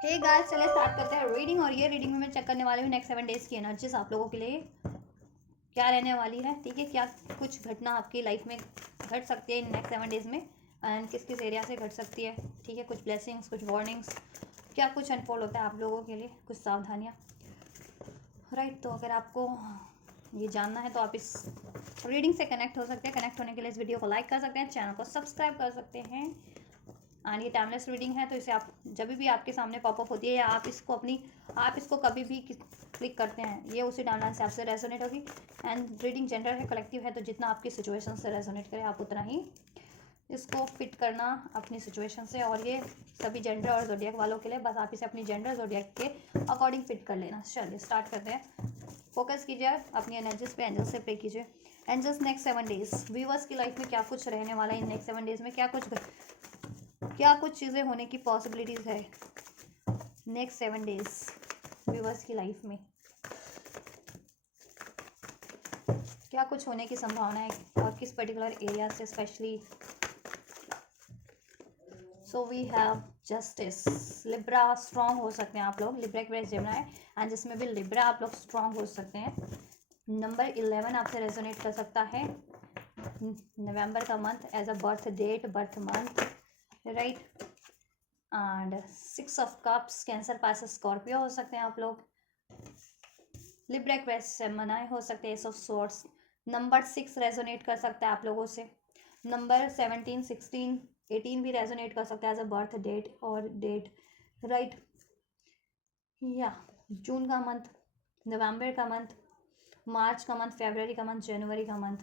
Hey guys, चलिए start करते हैं रीडिंग। और ये रीडिंग में मैं चेक करने वाली हूँ नेक्स्ट 7 डेज की एनर्जीज आप लोगों के लिए क्या रहने वाली है। ठीक है, क्या कुछ घटना आपकी लाइफ में घट सकती है इन नेक्स्ट 7 डेज में एंड किस किस एरिया से घट सकती है। ठीक है, कुछ ब्लेसिंग्स, कुछ वार्निंग्स, क्या कुछ अनफोल्ड होता है आप लोगों के लिए, कुछ सावधानियाँ। राइट, तो अगर आपको ये जानना है तो आप इस रीडिंग से कनेक्ट हो सकते हैं। कनेक्ट होने के लिए इस वीडियो को लाइक कर सकते हैं, चैनल को सब्सक्राइब कर सकते हैं। एंड ये टाइमलेस रीडिंग है, तो इसे आप जब भी आपके सामने पॉपअप होती है या आप इसको कभी भी क्लिक करते हैं, ये उसी टाइमलाइन से आपसे रेजोनेट होगी। एंड रीडिंग जेंडर है, कलेक्टिव है, तो जितना आपकी सिचुएशन से रेजोनेट करे आप उतना ही इसको फिट करना अपनी सिचुएशन से। और ये सभी जेंडर और जोडियक वालों के लिए, बस आप इसे अपनी जेंडर जोडियक के अकॉर्डिंग फिट कर लेना। चलिए स्टार्ट करते हैं। फोकस कीजिए अपनी एनर्जीज पे, एंजल्स से प्रे कीजिए। एंजल्स नेक्स्ट 7 डेज व्यूअर्स की लाइफ में क्या कुछ रहने वाला है इन नेक्स्ट 7 डेज में, क्या कुछ चीज़ें होने की पॉसिबिलिटीज़ है नेक्स्ट 7 डेज व्यूअर्स की लाइफ में, क्या कुछ होने की संभावना है और किस पर्टिकुलर एरिया से specially. So we have justice, Libra strong हो सकते हैं आप लोग, लिब्रा की वजह जेमिनी है एंड जिसमें भी लिब्रा आप लोग स्ट्रॉन्ग हो सकते हैं। नंबर 11 आपसे रेजोनेट कर सकता है, नवंबर का month as a birth date, birth month, right. And 6 of cups, Cancer, Pisces, Scorpio हो सकते हैं आप लोग। लिब्रा क्वेस्ट मनाए हो सकते हैं, S of sorts. Number 6 resonate कर सकता है आप लोगों से। नंबर 17, 16, 18 भी रेजोनेट कर सकता है एज अ बर्थ डेट और डेट, राइट। या जून का मंथ, नवंबर का मंथ, मार्च का मंथ, फरवरी का मंथ, जनवरी का मंथ,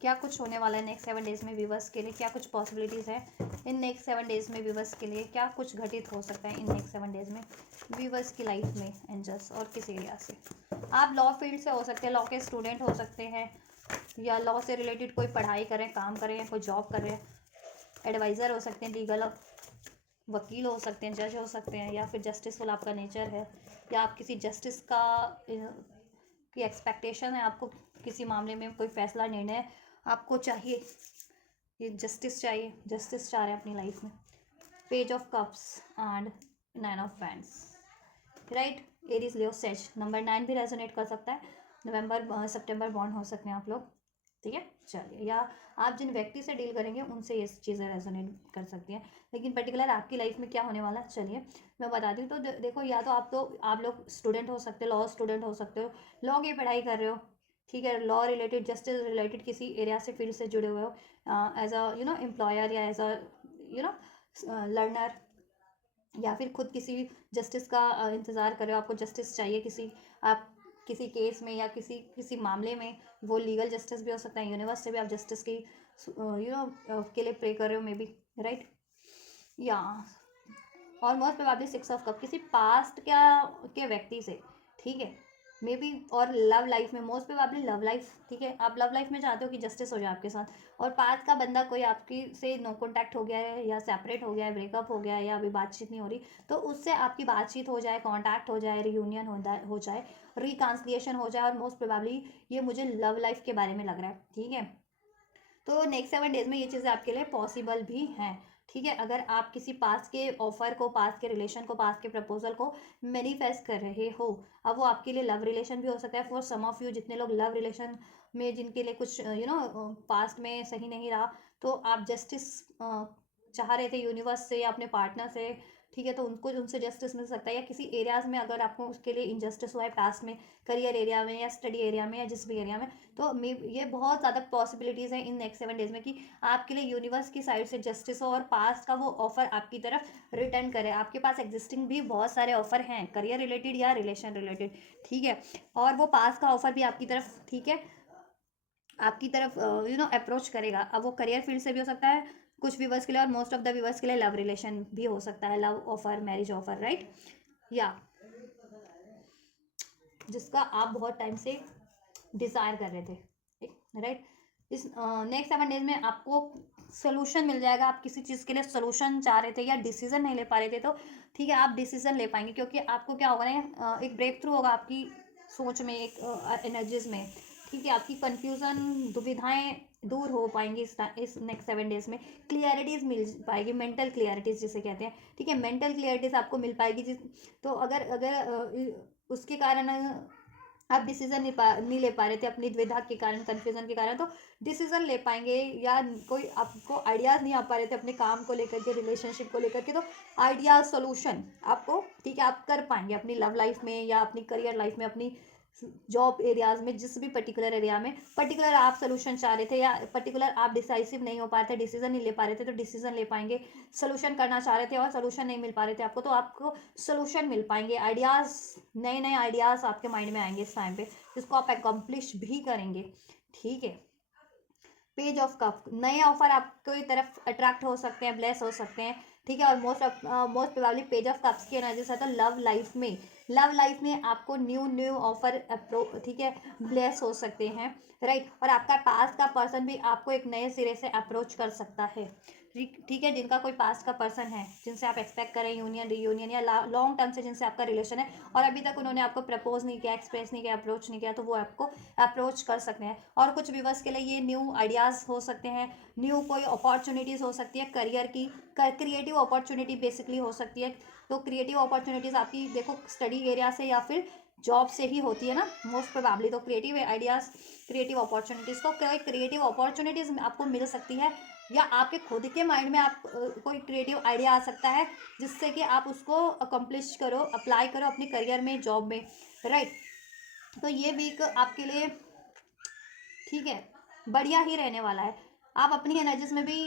क्या कुछ होने वाला है नेक्स्ट 7 डेज में व्यूवर्स के लिए, क्या कुछ पॉसिबिलिटीज़ है इन नेक्स्ट 7 डेज में व्यूवर्स के लिए, क्या कुछ घटित हो सकता है इन नेक्स्ट 7 डेज में व्यूवर्स की लाइफ में एंजल्स, और किस एरिया से। आप लॉ फील्ड से हो सकते हैं, लॉ के स्टूडेंट हो सकते हैं, या लॉ से रिलेटेड कोई पढ़ाई करें, काम करें, कोई जॉब कर रहे हैं, एडवाइज़र हो सकते हैं, लीगल वकील हो सकते हैं, जज हो सकते हैं, या फिर जस्टिसफुल आपका नेचर है, या आप किसी जस्टिस का की एक्सपेक्टेशन है, आपको किसी मामले में कोई फैसला, निर्णय आपको चाहिए, ये जस्टिस चाहिए, जस्टिस चाह रहे हैं अपनी लाइफ में। Page of cups and 9 of wands, right. Aries, Leo, says. Number 9 भी रेजोनेट कर सकता है, नवंबर सितंबर बॉर्न हो सकते हैं आप लोग। ठीक है, चलिए। या आप जिन व्यक्ति से डील करेंगे उनसे ये चीज़ें रेजोनेट कर सकती हैं, लेकिन पर्टिकुलर आपकी लाइफ में क्या होने वाला है चलिए मैं बताती हूँ। तो देखो, या तो आप लोग स्टूडेंट हो सकते हो, लॉ स्टूडेंट हो सकते हो, लॉ की पढ़ाई कर रहे हो। ठीक है, लॉ रिलेटेड, जस्टिस रिलेटेड किसी एरिया से, फील्ड से जुड़े हुए हो, एज अ एम्प्लॉयर, या एज अ लर्नर, या फिर खुद किसी जस्टिस का इंतज़ार कर रहे हो, आपको जस्टिस चाहिए किसी, आप किसी केस में या किसी किसी मामले में, वो लीगल जस्टिस भी हो सकता है, यूनिवर्स से भी आप जस्टिस की के लिए प्रे कर रहे हो मे बी, राइट। या और मोस्ट प्रोबेबली 6 ऑफ कप, किसी पास्ट क्या के व्यक्ति से, ठीक है, मे बी। और लव लाइफ में मोस्ट प्रोबेबली लव लाइफ, ठीक है, आप लव लाइफ में चाहते हो कि जस्टिस हो जाए आपके साथ, और पास्ट का बंदा कोई आपकी से नो कॉन्टैक्ट हो गया है, या सेपरेट हो गया है, ब्रेकअप हो गया है, या अभी बातचीत नहीं हो रही, तो उससे आपकी बातचीत हो जाए, कॉन्टैक्ट हो जाए, रियूनियन हो जाए, रिकॉन्सिलिएशन हो जाए। और मोस्ट प्रोबेबली ये मुझे लव लाइफ के बारे में लग रहा है, ठीक है। तो नेक्स्ट 7 डेज में ये चीज़ें आपके लिए पॉसिबल भी हैं, ठीक है। अगर आप किसी पास के ऑफर को, पास के रिलेशन को, पास के प्रपोजल को मैनिफेस्ट कर रहे हो, अब वो आपके लिए लव रिलेशन भी हो सकता है। फॉर सम ऑफ यू, जितने लोग लव रिलेशन में, जिनके लिए कुछ पास्ट में सही नहीं रहा, तो आप जस्टिस चाह रहे थे यूनिवर्स से या अपने पार्टनर से, ठीक है, तो उनको उनसे जस्टिस मिल सकता है। या किसी एरियाज में अगर आपको उसके लिए इनजस्टिस हुआ है पास्ट में, करियर एरिया में या स्टडी एरिया में या जिस भी एरिया में, तो ये बहुत ज़्यादा पॉसिबिलिटीज़ हैं इन नेक्स्ट 7 डेज में कि आपके लिए यूनिवर्स की साइड से जस्टिस हो और पास्ट का वो ऑफर आपकी तरफ रिटर्न करे। आपके पास एग्जिस्टिंग भी बहुत सारे ऑफर हैं, करियर रिलेटेड या रिलेशन रिलेटेड, ठीक है, और वो पास्ट का ऑफर भी आपकी तरफ, ठीक है, आपकी तरफ अप्रोच करेगा। अब वो करियर फील्ड से भी हो सकता है कुछ व्यूवर्स के लिए, और मोस्ट ऑफ द व्यूवर्स के लिए लव रिलेशन भी हो सकता है, love offer, marriage offer, right. या जिसका आप बहुत टाइम से डिज़ायर कर रहे थे, राइट। इस नेक्स्ट 7 डेज में आपको सोल्यूशन मिल जाएगा। आप किसी चीज़ के लिए सोल्यूशन चाह रहे थे या डिसीजन नहीं ले पा रहे थे, तो ठीक है, आप डिसीजन ले पाएंगे, क्योंकि आपको क्या होगा ना, एक ब्रेक थ्रू होगा आपकी सोच में, एक एनर्जीज में, ठीक है। आपकी कन्फ्यूज़न, दुविधाएं दूर हो पाएंगी इस नेक्स्ट 7 डेज में। क्लियरिटीज़ मिल पाएगी, मेंटल क्लियरिटीज़ जिसे कहते हैं, ठीक है, मेंटल क्लियरिटीज़ आपको मिल पाएगी। तो अगर अगर उसके कारण आप डिसीजन नहीं ले पा रहे थे अपनी द्विधा के कारण, कन्फ्यूजन के कारण, तो डिसीजन ले पाएंगे, या कोई आपको आइडियाज़ नहीं आ पा रहे थे अपने काम को लेकर के, रिलेशनशिप को लेकर के, तो आइडियाज सोल्यूशन आपको, ठीक है, आप कर पाएंगे अपनी लव लाइफ में या अपनी करियर लाइफ में, अपनी जॉब एरियाज में, जिस भी पर्टिकुलर एरिया में पर्टिकुलर आप सोल्यूशन चाह रहे थे, या पर्टिकुलर आप डिसाइसिव नहीं हो पा रहे थे, डिसीजन नहीं ले पा रहे थे, तो डिसीजन ले पाएंगे। सोल्यूशन करना चाह रहे थे और सोल्यूशन नहीं मिल पा रहे थे आपको, तो आपको सोल्यूशन मिल पाएंगे। आइडियाज़, नए नए आइडियाज़ आपके माइंड में आएंगे इस टाइम पे, जिसको आप अकम्प्लिश भी करेंगे, ठीक है। पेज ऑफ कप, नए ऑफर आपकी तरफ अट्रैक्ट हो सकते हैं, ब्लेस हो सकते हैं, ठीक है। और most probably page of cups की एनर्जी से, तो लव लाइफ में आपको न्यू ऑफर ठीक है, ब्लेस हो सकते हैं, राइट। और आपका पास्ट का पर्सन भी आपको एक नए सिरे से अप्रोच कर सकता है, ठीक है। जिनका कोई पास्ट का पर्सन है, जिनसे आप एक्सपेक्ट करें यूनियन रीयूनियन, या लॉन्ग टर्म से जिनसे आपका रिलेशन है और अभी तक उन्होंने आपको प्रपोज नहीं किया, एक्सप्रेस नहीं किया, अप्रोच नहीं किया, तो वो आपको अप्रोच कर सकते हैं। और कुछ व्यूअर्स के लिए ये न्यू आइडियाज़ हो सकते हैं, न्यू कोई अपॉर्चुनिटीज़ हो सकती है करियर की, क्रिएटिव अपॉर्चुनिटी बेसिकली हो सकती है। तो क्रिएटिव अपॉर्चुनिटीज़ आपकी देखो स्टडी एरिया से या फिर जॉब से ही होती है ना, मोस्ट प्रोबेबली। तो क्रिएटिव आइडियाज़, क्रिएटिव अपॉर्चुनिटीज़, तो क्रिएटिव अपॉर्चुनिटीज़ आपको मिल सकती है, या आपके खुद के माइंड में आप कोई क्रिएटिव आइडिया आ सकता है, जिससे कि आप उसको अकम्प्लिश करो, अप्लाई करो अपने करियर में, जॉब में, राइट। तो ये वीक आपके लिए, ठीक है, बढ़िया ही रहने वाला है। आप अपनी एनर्जीज में भी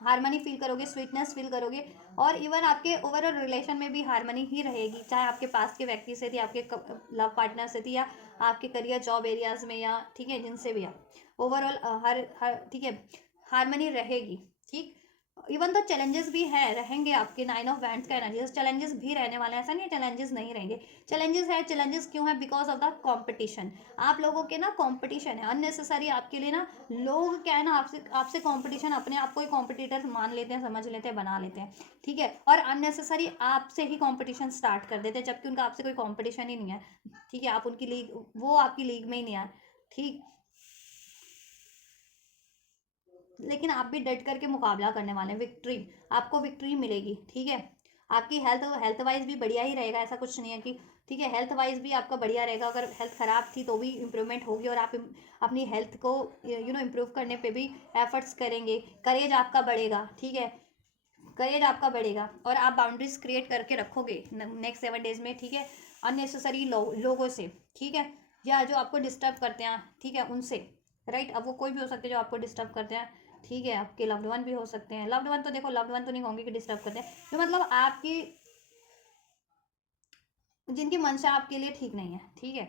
हारमोनी फील करोगे, स्वीटनेस फील करोगे, और इवन आपके ओवरऑल रिलेशन में भी हारमोनी ही रहेगी, चाहे आपके पास के व्यक्ति से थी, आपके लव पार्टनर से थी, या आपके करियर जॉब एरियाज में, या ठीक है, जिनसे भी आप ओवरऑल हर ठीक है, हारमोनी रहेगी, ठीक। इवन तो चैलेंजेस भी है, रहेंगे आपके 9 ऑफ वैंड्स का एनर्जी, चैलेंजेस भी रहने वाले हैं, ऐसा नहीं है चैलेंजेस नहीं रहेंगे, चैलेंजेस है। चैलेंजेस क्यों है? Because of the competition. आप लोगों के ना कंपटीशन है अननेसेसरी आपके लिए ना, लोग क्या है ना, आपसे आपसे कंपटीशन, अपने आप को ही कॉम्पिटिटर मान लेते हैं, समझ लेते हैं, बना लेते हैं, ठीक है, और अननेसेसरी आपसे ही कंपटीशन स्टार्ट कर देते हैं, जबकि उनका आपसे कोई कंपटीशन ही नहीं है, ठीक है। आप उनकी लीग, वो आपकी लीग में ही नहीं है, ठीक। लेकिन आप भी डट करके मुकाबला करने वाले हैं, विक्ट्री, आपको विक्ट्री मिलेगी, ठीक है। आपकी हेल्थ वाइज भी बढ़िया ही रहेगा, ऐसा कुछ नहीं है कि, ठीक है, हेल्थ वाइज भी आपका बढ़िया रहेगा। अगर हेल्थ ख़राब थी तो भी इम्प्रूवमेंट होगी, और आप अपनी हेल्थ को इम्प्रूव करने पे भी एफर्ट्स करेंगे। करेज आपका बढ़ेगा, ठीक है, करेज आपका बढ़ेगा, और आप बाउंड्रीज क्रिएट करके रखोगे नेक्स्ट 7 डेज में, ठीक है। अननेसेसरी लोगों से, ठीक है, या जो आपको डिस्टर्ब करते हैं, ठीक है, उनसे, राइट। अब वो कोई भी हो सकते हैं जो आपको डिस्टर्ब करते हैं, ठीक है, आपके लव्ड वन भी हो सकते हैं। लव्ड वन तो देखो, लव्ड वन तो नहीं कहूँगी कि डिस्टर्ब करते हैं, जो मतलब आपकी, जिनकी मंशा आपके लिए ठीक नहीं है, ठीक है,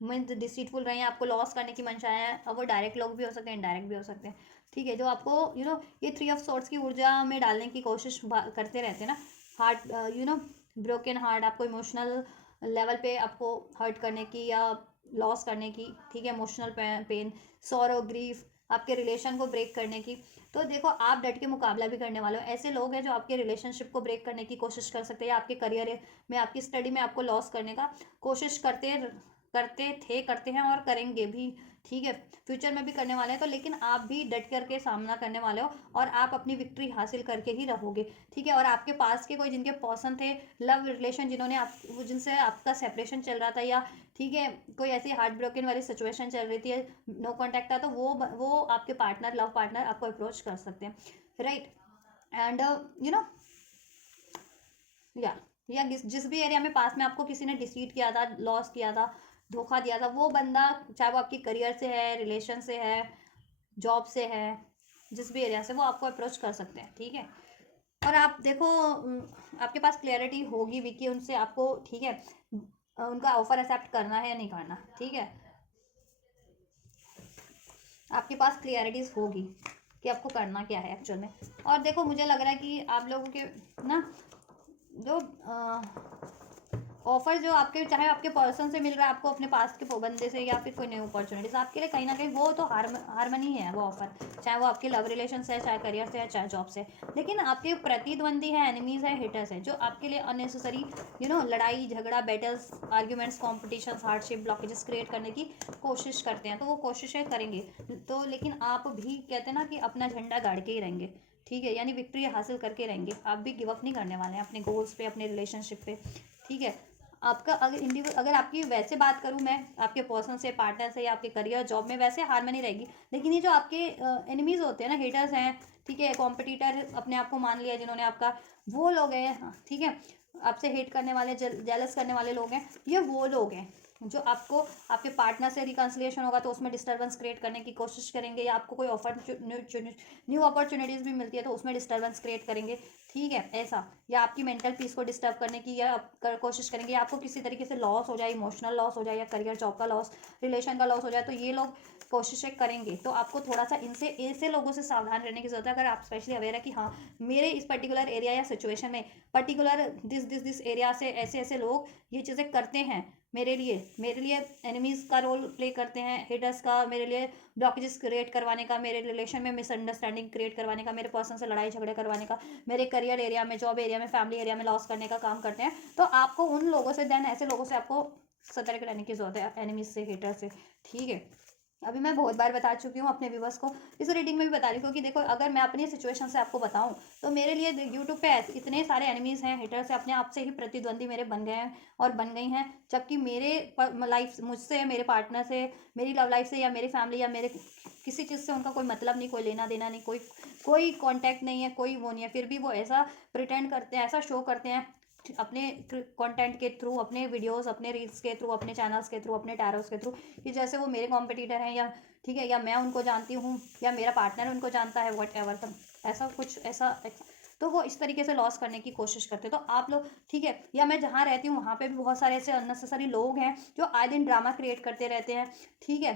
मीन्स डिसीटफुल रहे हैं, आपको लॉस करने की मंशा है। अब वो डायरेक्ट लोग भी हो सकते हैं, इनडायरेक्ट भी हो सकते हैं, ठीक है, जो आपको ये 3 ऑफ सोर्ट्स की ऊर्जा में डालने की कोशिश करते रहते हैं ना, हार्ट ब्रोकन हार्ट, आपको इमोशनल लेवल पे आपको हर्ट करने की या लॉस करने की, ठीक है, इमोशनल पेन, सॉरो, ग्रीफ, आपके रिलेशन को ब्रेक करने की। तो देखो, आप डट के मुकाबला भी करने वाले हो। ऐसे लोग हैं जो आपके रिलेशनशिप को ब्रेक करने की कोशिश कर सकते हैं, या आपके करियर में, आपकी स्टडी में आपको लॉस करने का कोशिश करते हैं और करेंगे भी, ठीक है, फ्यूचर में भी करने वाले हैं। तो लेकिन आप भी डट करके सामना करने वाले हो, और आप अपनी विक्ट्री हासिल करके ही रहोगे, ठीक है। और आपके पास के कोई जिनके पर्सन थे, लव रिलेशन, जिन्होंने जिनसे आपका सेपरेशन चल रहा था, या ठीक है, कोई ऐसी हार्ट ब्रोकन वाली सिचुएशन चल रही थी, नो कॉन्टैक्ट था, तो वो आपके पार्टनर, लव पार्टनर आपको अप्रोच कर सकते हैं, राइट। एंड या जिस भी एरिया में पास में आपको किसी ने डिसीट किया था, लॉस किया था, धोखा दिया था, वो बंदा, चाहे वो आपकी करियर से है, रिलेशन से है, जॉब से है, जिस भी एरिया से, वो आपको अप्रोच कर सकते हैं, ठीक है। और आप देखो, आपके पास क्लैरिटी होगी भी कि उनसे आपको, ठीक है, उनका ऑफर एक्सेप्ट करना है या नहीं करना, ठीक है, आपके पास क्लियरिटीज होगी कि आपको करना क्या है एक्चुअल में। और देखो, मुझे लग रहा है कि आप लोगों के ना, जो ऑफर जो आपके चाहे आपके पर्सन से मिल रहा है, आपको अपने पास के बंदे से, या फिर कोई न्यू अपॉर्चुनिटीज आपके लिए कहीं ना कहीं वो तो हारमनी है वो ऑफर, चाहे वो आपके लव रिलेशन से है, चाहे करियर से है, चाहे जॉब से। लेकिन आपके प्रतिद्वंदी है, एनिमीज है, हिटर्स है, जो आपके लिए अननेसेसरी लड़ाई झगड़ा, battles, arguments, competition, hardship, blockages create करने की कोशिश करते हैं। तो वो कोशिशें करेंगे तो, लेकिन आप भी कहते हैं ना कि अपना झंडा गाड़ के ही रहेंगे, ठीक है, यानी विक्ट्री हासिल करके रहेंगे। आप भी गिव अप नहीं करने वाले हैं अपने गोल्स पे, अपने रिलेशनशिप पे, ठीक है। आपका अगर आपकी वैसे बात करूँ मैं, आपके पर्सन से, पार्टनर से, या आपके करियर जॉब में, वैसे हारमनी रहेगी। लेकिन ये जो आपके एनिमीज होते हैं ना, हेटर्स हैं, ठीक है, कॉम्पिटिटर अपने आप को मान लिया जिन्होंने आपका, वो लोग हैं, ठीक है, आपसे हेट करने वाले, जेलस करने वाले लोग हैं, ये वो लोग हैं जो आपको आपके पार्टनर से रिकन्सिलिएशन होगा तो उसमें डिस्टर्बेंस क्रिएट करने की कोशिश करेंगे, या आपको कोई ऑफर न्यू अपॉर्चुनिटीज़ भी मिलती है तो उसमें डिस्टर्बेंस क्रिएट करेंगे, ठीक है, ऐसा। या आपकी मेंटल पीस को डिस्टर्ब करने की या कोशिश करेंगे, या आपको किसी तरीके से लॉस हो जाए, इमोशनल लॉस हो जाए, या करियर जॉब का लॉस, रिलेशन का लॉस हो जाए, तो ये लोग कोशिशें करेंगे। तो आपको थोड़ा सा इनसे ऐसे लोगों से सावधान रहने की जरूरत है। अगर आप स्पेशली अवेयर है कि हाँ, मेरे इस पर्टिकुलर एरिया या सिचुएशन में पर्टिकुलर दिस एरिया से ऐसे ऐसे लोग ये चीज़ें करते हैं, मेरे लिए एनिमीज़ का रोल प्ले करते हैं, हेटर्स का, मेरे लिए ब्लॉकेजेस क्रिएट करवाने का, मेरे रिलेशन में मिसअंडरस्टैंडिंग क्रिएट करवाने का, मेरे पर्सन से लड़ाई झगड़े करवाने का, मेरे करियर एरिया में, जॉब एरिया में, फैमिली एरिया में लॉस करने का काम करते हैं। तो आपको उन लोगों से, देन ऐसे लोगों से आपको सतर्क रहने की जरूरत है, एनिमीज से, हेटर से, ठीक है। अभी मैं बहुत बार बता चुकी हूँ अपने व्यूवर्स को, इस रीडिंग में भी बता रही हूँ, क्योंकि देखो अगर मैं अपनी सिचुएशन से आपको बताऊँ तो मेरे लिए यूट्यूब पे इतने सारे एनिमीज़ हैं, हिटर्स हैं, अपने आप से ही प्रतिद्वंदी मेरे बन गए हैं और बन गई हैं। जबकि मेरे लाइफ मुझसे, मेरे पार्टनर से, मेरी लव लाइफ से, या मेरी फैमिली, या मेरे किसी चीज़ से उनका कोई मतलब नहीं, कोई लेना देना नहीं, कोई कोई कॉन्टैक्ट नहीं है, कोई वो नहीं है, फिर भी वो ऐसा प्रिटेंड करते हैं, ऐसा शो करते हैं अपने कंटेंट के थ्रू, अपने वीडियोस, अपने रील्स के थ्रू, अपने चैनल्स के थ्रू, अपने टैरोस के थ्रू, कि जैसे वो मेरे कॉम्पिटिटर हैं, या ठीक है, या मैं उनको जानती हूँ, या मेरा पार्टनर उनको जानता है, वट एवर, ऐसा कुछ ऐसा। तो वो इस तरीके से लॉस करने की कोशिश करते हैं। तो आप लोग, ठीक है, या मैं जहाँ रहती हूँ वहाँ पे भी बहुत सारे ऐसे अननेसेसरी लोग हैं जो आए दिन ड्रामा क्रिएट करते रहते हैं, ठीक है।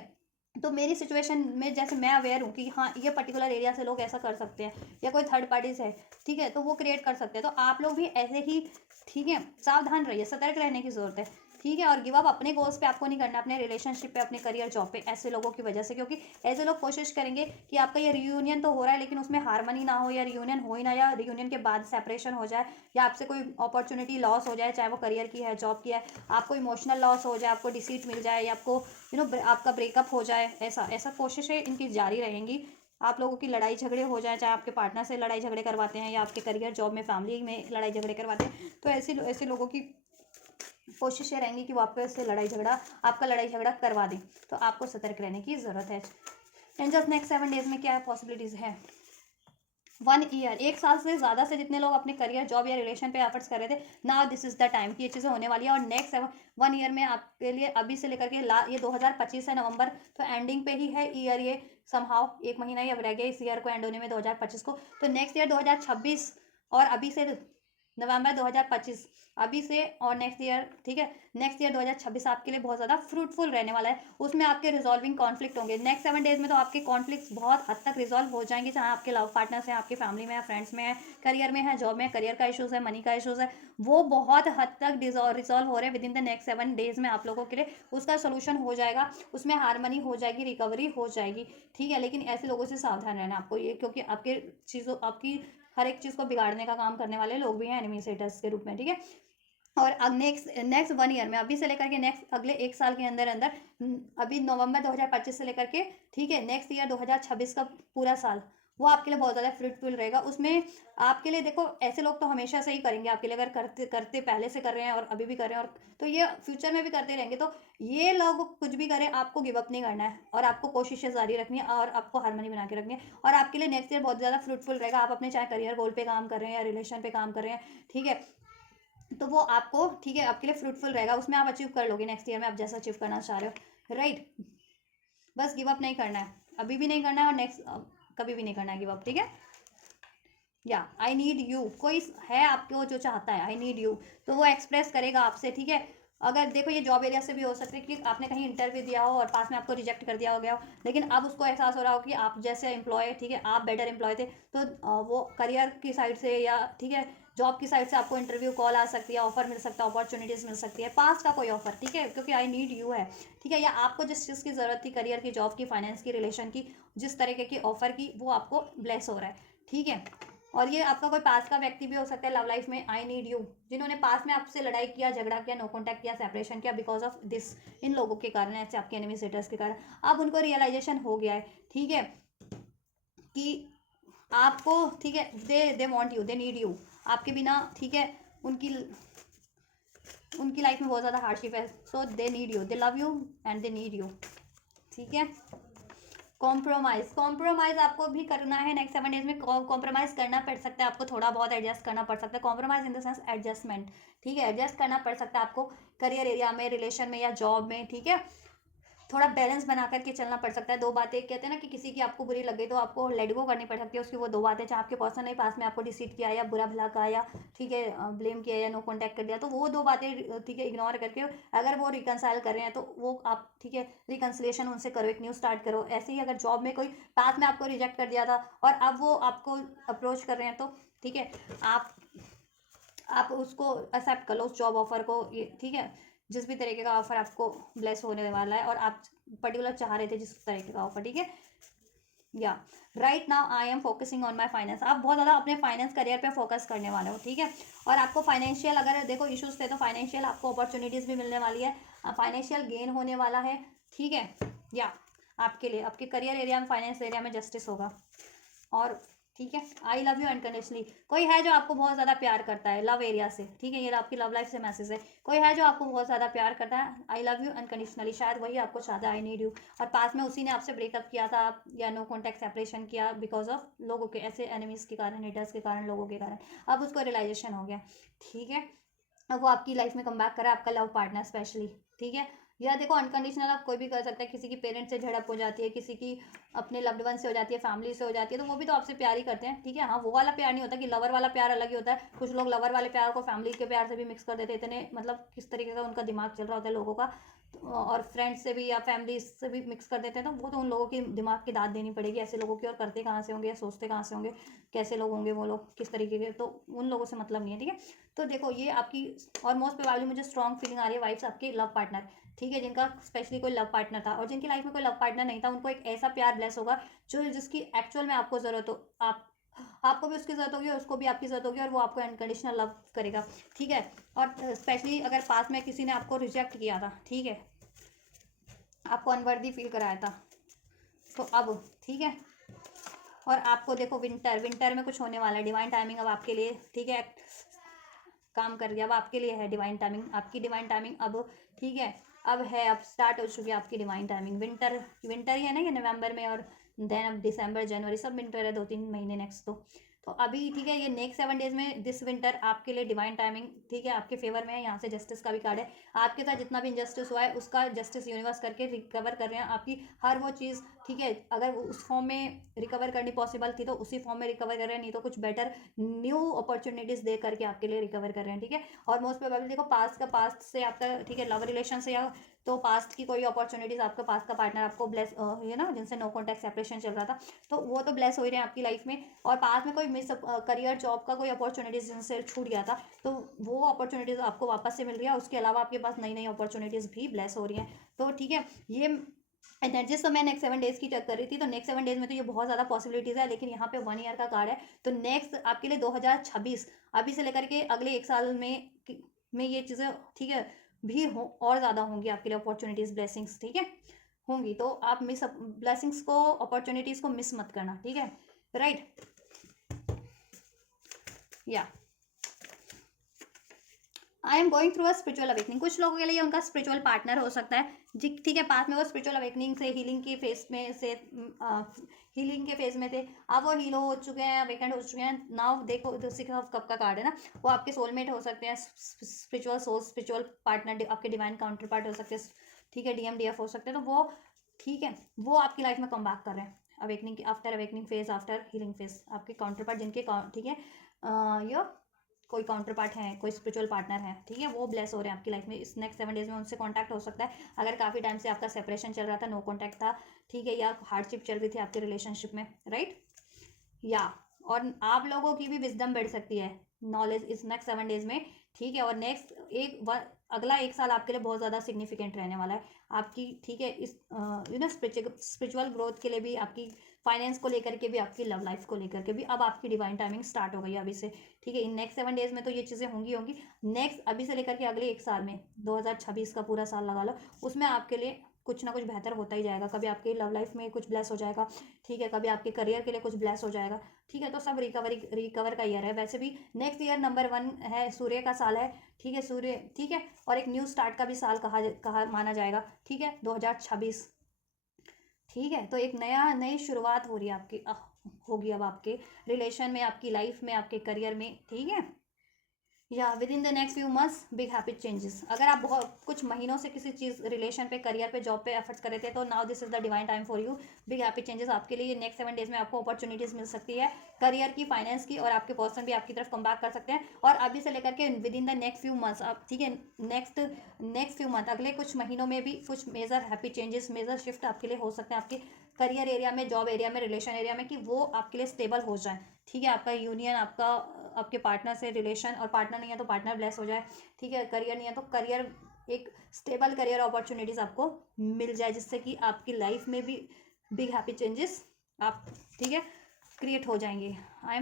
तो मेरी सिचुएशन में जैसे मैं अवेयर हूँ कि हाँ, ये पर्टिकुलर एरिया से लोग ऐसा कर सकते हैं, या कोई थर्ड पार्टीज है, ठीक है, तो वो क्रिएट कर सकते हैं। तो आप लोग भी ऐसे ही, ठीक है, सावधान रहिए, सतर्क रहने की जरूरत है, ठीक है। और गिव अप अपने गोल्स पे आपको नहीं करना, अपने रिलेशनशिप पे, अपने करियर जॉब पे, ऐसे लोगों की वजह से, क्योंकि ऐसे लोग कोशिश करेंगे कि आपका ये रियूनियन तो हो रहा है लेकिन उसमें हारमनी ना हो, या रियूनियन हो ही ना, या रियूनियन के बाद सेपरेशन हो जाए, या आपसे कोई अपॉर्चुनिटी लॉस हो जाए, चाहे वो करियर की है, जॉब की है, आपको इमोशनल लॉस हो जाए, आपको डिसीट मिल जाए, या आपको आपका ब्रेकअप हो जाए, ऐसा ऐसा कोशिशें इनकी जारी रहेंगी। आप लोगों की लड़ाई झगड़े हो जाए, चाहे आपके पार्टनर से लड़ाई झगड़े करवाते हैं, या आपके करियर जॉब में, फैमिली में लड़ाई झगड़े करवाते हैं, तो ऐसे ऐसे लोगों की कोशिशें रहेंगी कि वो आपको इससे आपका लड़ाई झगड़ा करवा दें। तो आपको सतर्क रहने की ज़रूरत है। एंड जस्ट नेक्स्ट 7 डेज में क्या पॉसिबिलिटीज़ है? 1 ईयर, 1 साल से ज़्यादा से जितने लोग अपने करियर, जॉब या रिलेशन पे एफर्ट्स कर रहे थे, now this is the time कि ये चीज़ें होने वाली है। और नेक्स्ट 1 ईयर में आपके लिए, अभी से लेकर के ये 2025 है नवंबर, तो एंडिंग पे ही है ईयर, ये समहाउ 1 महीना ही अब रह गया इस ईयर को एंड होने में, 2025 को। तो नेक्स्ट ईयर 2026, और अभी से नवंबर 2025, अभी से, और नेक्स्ट ईयर, ठीक है, नेक्स्ट ईयर 2026 आपके लिए बहुत ज़्यादा फ्रूटफुल रहने वाला है। उसमें आपके रिजॉल्विंग कॉन्फ्लिक्ट होंगे नेक्स्ट 7 डेज में, तो आपके कॉन्फ्लिक्ट्स बहुत हद तक रिजॉल्व हो जाएंगे, चाहे आपके लव पार्टनर्स हैं, आपकी फैमिली में है, फ्रेंड्स में है, करियर में है, जॉब में, करियर का इशूज़ है, मनी का इशूज़ है, वो बहुत हद तक रिजॉल्व हो रहे हैं with in the next 7 days में। आप लोगों के लिए उसका सोल्यूशन हो जाएगा, उसमें हारमनी हो जाएगी, रिकवरी हो जाएगी, ठीक है। लेकिन ऐसे लोगों से सावधान रहना आपको, ये क्योंकि आपकी हर एक चीज़ को बिगाड़ने का काम करने वाले लोग भी हैं एनिमीसेटर्स के रूप में, ठीक है। और अब नेक्स्ट 1 ईयर में, अभी से लेकर के नेक्स्ट अगले 1 साल के अंदर अंदर, अभी नवंबर 2025 से लेकर के, ठीक है, नेक्स्ट ईयर 2026 का पूरा साल, वो आपके लिए बहुत ज़्यादा फ्रूटफुल रहेगा। उसमें आपके लिए, देखो ऐसे लोग तो हमेशा से ही करेंगे आपके लिए, अगर करते करते पहले से कर रहे हैं और अभी भी कर रहे हैं, और तो ये फ्यूचर में भी करते रहेंगे। तो ये लोग कुछ भी करें, आपको गिव अप नहीं करना है, और आपको कोशिशें जारी रखनी है, और आपको हारमनी बना के रखनी है। और आपके लिए नेक्स्ट ईयर बहुत ज़्यादा फ्रूटफुल रहेगा। आप अपने चाहे करियर गोल पे काम कर रहे हैं, या रिलेशन पे काम कर रहे हैं, ठीक है, तो वो आपको, ठीक है, आपके लिए फ्रूटफुल रहेगा, उसमें आप अचीव कर लोगे नेक्स्ट ईयर में, आप जैसा अचीव करना चाह रहे हो, राइट। बस गिव अप नहीं करना है, अभी भी नहीं करना है, और नेक्स्ट कभी भी नहीं करना है गिव अप, ठीक है। या आई नीड यू, कोई है आपको जो चाहता है आई नीड यू, तो वो एक्सप्रेस करेगा आपसे, ठीक है। अगर देखो, ये जॉब एरिया से भी हो सकता है कि आपने कहीं इंटरव्यू दिया हो और पास में आपको रिजेक्ट कर दिया हो गया हो, लेकिन अब उसको एहसास हो रहा हो कि आप जैसे एम्प्लॉय, ठीक है, आप बेटर एम्प्लॉय थे, तो वो करियर की साइड से, या ठीक है, जॉब की साइड से आपको इंटरव्यू कॉल आ सकती है, ऑफर मिल सकता है, अपॉर्चुनिटीज़ मिल सकती है, पास्ट का कोई ऑफर, ठीक है, क्योंकि आई नीड यू है, ठीक है, या आपको जिस चीज़ की ज़रूरत थी, करियर की, जॉब की, फाइनेंस की, रिलेशन की, जिस तरीके की ऑफर की, वो आपको ब्लेस हो रहा है, ठीक है। और ये आपका कोई पास का व्यक्ति भी हो सकता है लव लाइफ में, आई नीड यू, जिन्होंने पास में आपसे लड़ाई किया, झगड़ा किया, नो कॉन्टैक्ट किया, सेपरेशन किया बिकॉज ऑफ दिस, इन लोगों के कारण, ऐसे आपके एनिमी सेटर्स के कारण, अब उनको रियलाइजेशन हो गया है, ठीक है, कि आपको, ठीक है, they want you, they need you, आपके बिना, ठीक है, उनकी उनकी लाइफ में बहुत ज़्यादा हार्डशिप है, so they need you, they love you and they need you, ठीक है। कॉम्प्रोमाइज़ आपको भी करना है नेक्स्ट 7 डेज में, कॉम्प्रोमाइज़ करना पड़ सकता है आपको, थोड़ा बहुत एडजस्ट करना पड़ सकता है, compromise in the sense adjustment, ठीक है, एडजस्ट करना पड़ सकता है आपको करियर एरिया में, रिलेशन में या जॉब में, ठीक है, थोड़ा बैलेंस बना करके चलना पड़ सकता है। दो बातें कहते हैं ना कि किसी की आपको बुरी लग गई तो आपको लेट गो करनी पड़ सकती है उसकी, वो दो बातें, चाहे आपके पर्सन नहीं पास में आपको डिसीट किया या बुरा भला कहा या, ठीक है, ब्लेम किया या नो कॉन्टैक्ट कर दिया, तो वो दो बातें, ठीक है, इग्नोर करके अगर वो रिकनसाइल कर रहे हैं तो वो आप, ठीक है, रिकन्सिलेशन उनसे करो, एक न्यू स्टार्ट करो। ऐसे ही अगर जॉब में कोई पास में आपको रिजेक्ट कर दिया था और अब वो आपको अप्रोच कर रहे हैं तो, ठीक है, आप उसको एक्सेप्ट कर लो उस जॉब ऑफर को, ये, ठीक है, जिस भी तरीके का ऑफर आपको ब्लेस होने वाला है और आप पर्टिकुलर चाह रहे थे जिस तरीके का ऑफर, ठीक है। या right now I am focusing on my finance, आप बहुत ज़्यादा अपने फाइनेंस करियर पे फोकस करने वाले हो, ठीक है, और आपको फाइनेंशियल, अगर देखो इश्यूज थे तो फाइनेंशियल आपको अपॉर्चुनिटीज़ भी मिलने वाली है, फाइनेंशियल गेन होने वाला है, ठीक है, या आपके लिए आपके करियर एरिया में, फाइनेंस एरिया में जस्टिस होगा, और ठीक है, आई लव यू अनकंडीशनली, कोई है जो आपको बहुत ज़्यादा प्यार करता है लव एरिया से, ठीक है, ये आपकी लव लाइफ से मैसेज है, कोई है जो आपको बहुत ज़्यादा प्यार करता है, आई लव यू अनकंडीशनली, शायद वही आपको चाहता है, आई नीड यू, और पास में उसी ने आपसे ब्रेकअप किया था या नो कॉन्टैक्ट सेपरेशन किया बिकॉज ऑफ लोगों के, ऐसे एनिमीज़ के कारण, हेटर्स के कारण, लोगों के कारण, अब उसको रियलाइजेशन हो गया, ठीक है, अब वो आपकी लाइफ में कम बैक करा, आपका लव पार्टनर स्पेशली, ठीक है, या देखो अनकंडीशनल आप कोई भी कर सकता है, किसी की पेरेंट्स से झड़प हो जाती है, किसी की अपने लव्ड वन से हो जाती है, फैमिली से हो जाती है, तो वो भी तो आपसे प्यार ही करते हैं, ठीक है, हाँ, वो वाला प्यार नहीं होता कि लवर वाला प्यार अलग ही होता है, कुछ लोग लवर वाले प्यार को फैमिली के प्यार से भी मिक्स कर देते हैं, इतने मतलब किस तरीके का उनका दिमाग चल रहा होता है लोगों का, और फ्रेंड्स से भी या फैमिली से भी मिक्स कर देते हैं, तो वो तो उन लोगों की दिमाग की दाद देनी पड़ेगी ऐसे लोगों की, और करते कहाँ से होंगे, सोचते कहाँ से होंगे, कैसे लोग होंगे वो लोग, किस तरीके के, तो उन लोगों से मतलब नहीं है, ठीक है। तो देखो ये आपकी, और मोस्ट प्रोबेबली मुझे स्ट्रॉन्ग फीलिंग आ रही है वाइफ्स आपके लव पार्टनर, ठीक है, जिनका स्पेशली कोई लव पार्टनर था और जिनकी लाइफ में कोई लव पार्टनर नहीं था, उनको एक ऐसा प्यार ब्लेस होगा जो, जिसकी एक्चुअल में आपको ज़रूरत हो, आपको भी उसकी ज़रूरत होगी, उसको भी आपकी ज़रूरत होगी, और वो आपको अनकंडीशनल लव करेगा, ठीक है। और स्पेशली अगर पास में किसी ने आपको रिजेक्ट किया था, ठीक है, आपको अनवर्दी फील कराया था, तो अब, ठीक है, और आपको देखो विंटर में कुछ होने वाला है, डिवाइन टाइमिंग अब आपके लिए, ठीक है, काम कर रही है, अब आपके लिए है डिवाइन टाइमिंग, आपकी डिवाइन टाइमिंग अब, ठीक है, अब है, अब स्टार्ट हो चुकी है आपकी डिवाइन टाइमिंग, विंटर ही है ना ये नवंबर में, और देन अब दिसंबर जनवरी सब विंटर है, 2-3 महीने नेक्स्ट तो अभी, ठीक है, ये नेक्स्ट 7 डेज में दिस विंटर आपके लिए डिवाइन टाइमिंग, ठीक है, आपके फेवर में है, यहाँ से जस्टिस का भी कार्ड है, आपके साथ जितना भी इनजस्टिस हुआ है उसका जस्टिस यूनिवर्स करके रिकवर कर रहे हैं आपकी हर वो चीज़, ठीक है, अगर उस फॉर्म में रिकवर करनी पॉसिबल थी तो उसी फॉर्म में रिकवर कर रहे हैं, नहीं तो कुछ बेटर न्यू अपॉर्चुनिटीज़ दे करके आपके लिए रिकवर कर रहे हैं, ठीक है। और मोस्ट प्रोबेबली देखो पास्ट से आपका, ठीक है, लव रिलेशन से, या तो पास्ट की कोई अपॉर्चुनिटीज़, आपका पास्ट का पार्टनर आपको ब्लेस, ये ना, जिनसे नो कॉन्टैक्ट सेपरेशन चल रहा था, तो वो तो ब्लेस हो ही रहे हैं आपकी लाइफ में, और पास में कोई मिस करियर जॉब का कोई अपॉर्चुनिटीज़ जिनसे छूट गया था, तो वो अपॉर्चुनिटीज़ आपको वापस से मिल रही है, उसके अलावा आपके पास नई नई अपॉर्चुनिटीज़ भी ब्लेस हो रही हैं, तो ठीक है, ये एनर्जीज तो मैं नेक्स्ट 7 डेज की चेक कर रही थी, तो नेक्स्ट 7 डेज में तो ये बहुत ज़्यादा पॉसिबिलिटीज़ है, लेकिन यहाँ पे 1 ईयर का कार्ड है, तो नेक्स्ट आपके लिए 2026, अभी से लेकर के अगले 1 साल में ये चीज़ें, ठीक है, भी हो और ज़्यादा होंगी आपके लिए अपॉर्चुनिटीज़, ब्लेसिंग्स, ठीक है, होंगी, तो आप ब्लेसिंग्स को, अपॉर्चुनिटीज़ को मिस मत करना, ठीक है, राइट, या I am going through a spiritual awakening, कुछ लोगों के लिए उनका स्पिरिचुअल पार्टनर हो सकता है जी, ठीक है, पास में वो स्पिरिचुअल अवेकनिंग से, हीलिंग के फेस में से, हीलिंग के फेज में थे, अब वो हील हो चुके हैं, अवेकेंड हो चुके हैं, नाउ देखो 6 ऑफ कप का कार्ड है ना, वो आपके सोलमेट हो सकते हैं, स्पिरिचुअल सोर्स, स्पिरिचुअल पार्टनर, आपके डिवाइन काउंटर पार्ट हो सकते हैं, ठीक है, DMDF हो सकते हैं, तो वो, ठीक है, वो आपकी लाइफ में कम बैक कर रहे हैं, awakening, after awakening phase, after healing phase, आपके काउंटर पार्ट जिनके, ठीक है, ये कोई काउंटर पार्ट है, कोई स्पिरिचुअल पार्टनर है, ठीक है, वो ब्लेस हो रहे हैं आपकी लाइफ में, इस नेक्स्ट 7 डेज में उनसे कांटेक्ट हो सकता है, अगर काफ़ी टाइम से आपका सेपरेशन चल रहा था, नो कांटेक्ट था, ठीक है, या हार्डशिप चल रही थी आपके रिलेशनशिप में, राइट, या और आप लोगों की भी विजडम बढ़ सकती है, नॉलेज इस नेक्स्ट 7 डेज में, ठीक है। और नेक्स्ट अगला 1 साल आपके लिए बहुत ज़्यादा सिग्निफिकेंट रहने वाला है आपकी, ठीक है। इस स्पिरिचुअल ग्रोथ के लिए भी, आपकी फाइनेंस को लेकर के भी, आपकी लव लाइफ को लेकर के भी अब आपकी डिवाइन टाइमिंग स्टार्ट हो गई है अभी से, ठीक है। इन नेक्स्ट 7 डेज में तो ये चीज़ें होंगी। नेक्स्ट अभी से लेकर के अगले 1 साल में, 2026 का पूरा साल लगा लो, उसमें आपके लिए कुछ ना कुछ बेहतर होता ही जाएगा। कभी आपकी लव लाइफ में कुछ ब्लेस हो जाएगा, ठीक है, कभी आपके करियर के लिए कुछ ब्लेस हो जाएगा, ठीक है। तो सब रिकवर का ईयर है। वैसे भी नेक्स्ट ईयर नंबर 1 है, सूर्य का साल है, ठीक है, सूर्य, ठीक है। और एक न्यू स्टार्ट का भी साल कहा माना जाएगा, ठीक है, 2026, ठीक है। तो एक नई शुरुआत हो रही है आपकी, होगी अब आपके रिलेशन में, आपकी लाइफ में, आपके करियर में, ठीक है। या with in the next few months big happy changes. अगर आप बहुत कुछ महीनों से किसी चीज़, रिलेशन पे, करियर पे, जॉब पे एफर्ट्स कर रहे थे, तो now this is the divine time for you, big happy changes आपके लिए। नेक्स्ट 7 डेज में आपको अपॉर्चुनिटीज मिल सकती है करियर की, फाइनेंस की, और आपके पर्सन भी आपकी तरफ कम बैक कर सकते हैं। और अभी से लेकर के with in the next few months आप, ठीक है, नेक्स्ट फ्यू मंथ, अगले कुछ महीनों में भी कुछ major happy changes, major shift आपके लिए हो सकते हैं, आपके करियर एरिया में, जॉब एरिया में, रिलेशन एरिया में, कि वो आपके लिए स्टेबल हो जाए, ठीक है। आपका यूनियन, आपका आपके पार्टनर से रिलेशन, और पार्टनर नहीं है तो पार्टनर ब्लेस हो जाए, ठीक है। करियर नहीं है तो करियर, एक स्टेबल करियर अपॉर्चुनिटीज़ आपको मिल जाए, जिससे कि आपकी लाइफ में भी बिग हैप्पी चेंजेस आप, ठीक है, क्रिएट हो जाएंगे। I